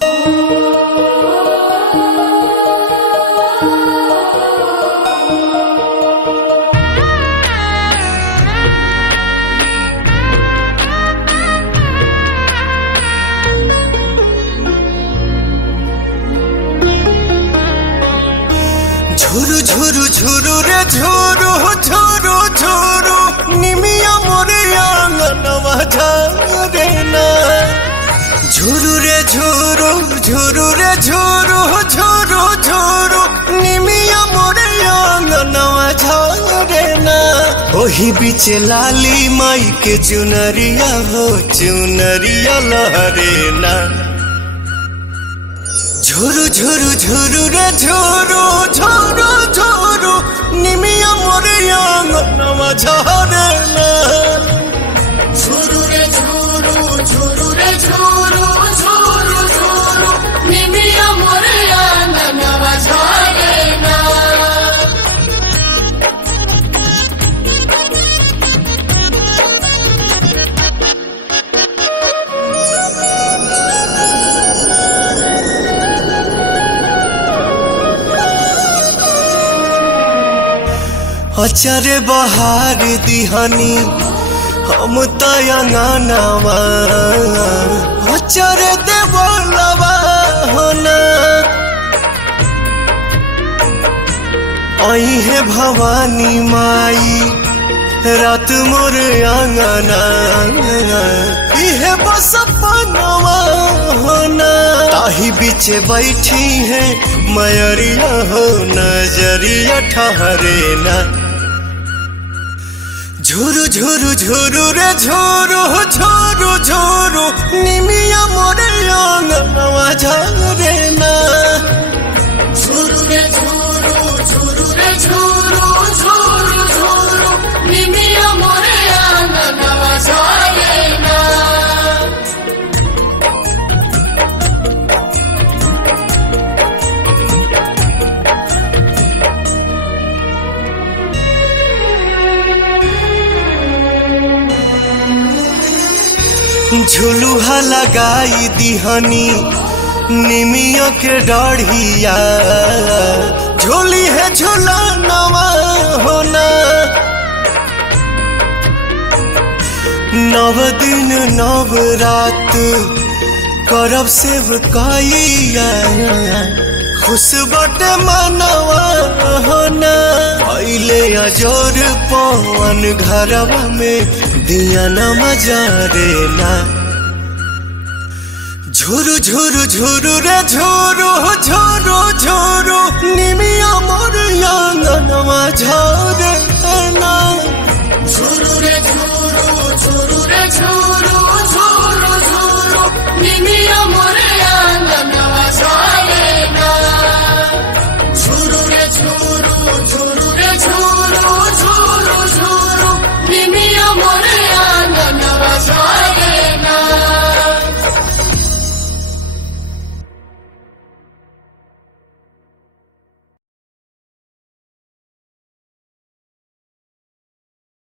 झुरु झुरु झुरु रे झुरु झुरु झुरु निमिया मोरे आंगनवा झरे ना। झुरु रे झुरु झुरु रे झुरु झुरु झुरु निमिया मोरे आंगनवा झरे ना। ओही बीच लाली माई के चुनरिया हो चुनरिया लहरे ना। झुरु झुरु झुरु रे झुरु झुरु झुरु निमिया मोरे आंगनवा झरे ना। झुरु रे झुरु झुरु रे झुरु झुरु झुरु निमिया मोरे आंगनवा झरे ना। अचरे बहार दिहानी हम तयंगनवा अचरे देवलवा होना। आई है भवानी माई रात मोर आंगना इहे बस पनवा होना। ताही बीच बैठी है मयरिया हो नजरिया ठहरे ना। झुरु झुरु झुरु रे झुरु झुरु झुरु निमिया मोरे आंगनवा झरे ना। झुरु रे झुरु झुरु रे झुरु झुरु झुरु निमिया मोरे आंगनवा झरे ना। झुलुहा लगाई दिहनी निमिया के डढ़िया झोली है झुलनवा होना। नव दिन नव रात करब सेवकाइया खुश बटे मनवा होना। अइले अजोर पवन घरवा में दिया न मजारे ना। झुरु झुरु झुरु रे झुरु झुरु झुरु निमिया मोर आंगनवा